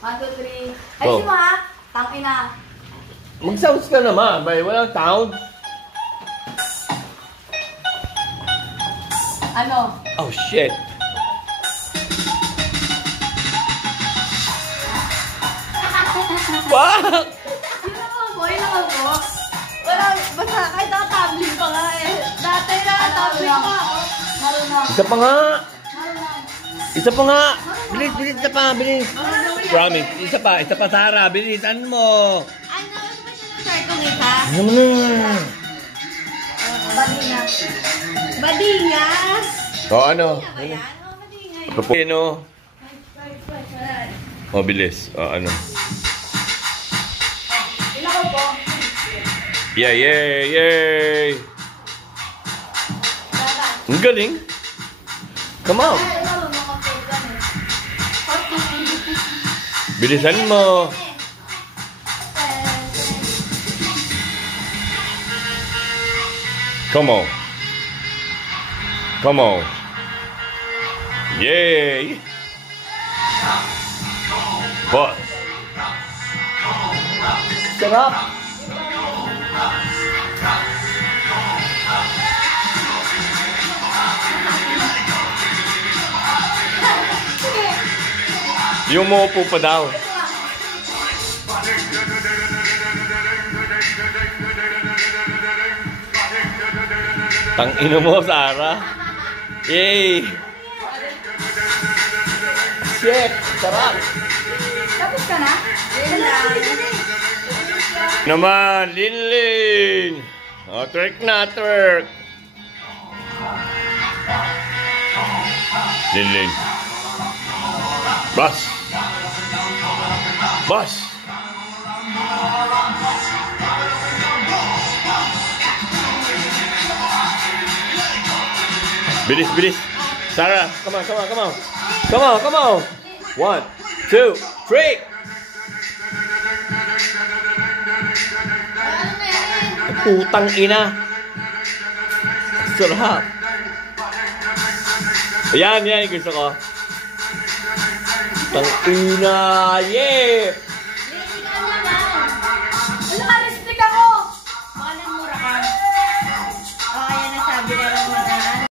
1, 2, 3. Ayusin mo ha. Tangina. Mag-sounds ka naman. Bay, walang sound. Ano? Oh, shit. Fuck! Yun ako po. Wala, basta kahit naka-tabling pa nga eh. Dati naka-tabling pa. Marunong. Isa pa nga. Marunong. Isa pa nga. Bilis, bilis, isa pa, bilis. Promise. Isa pa, Sarah. Bilisan mo. Ano ba siya ng short kong isa? Ano mo na? Badinga. Badinga? O, ano? Ayan, badinga yun. Kapino. O, bilis. O, ano? Ilan ko po? Yay, yay, yay! Ang galing. Come on. Bilisan mo. Come on. Come on. Yay! Boss. Sarap. Yung umuupo pa daw. Tang-ino mo, Sarah. Yay! Shit! Sarap! Tapos ka na? Naman, Linlin! O, twerk na, twerk! Linlin. Bas! Bas! Bilis, bilis! Sarah, come on, come on, come on! Come on, come on! 1, 2, 3! Putang ina! Sarap! Ayan, yan yung gusto ko. Putang ina! Yeah!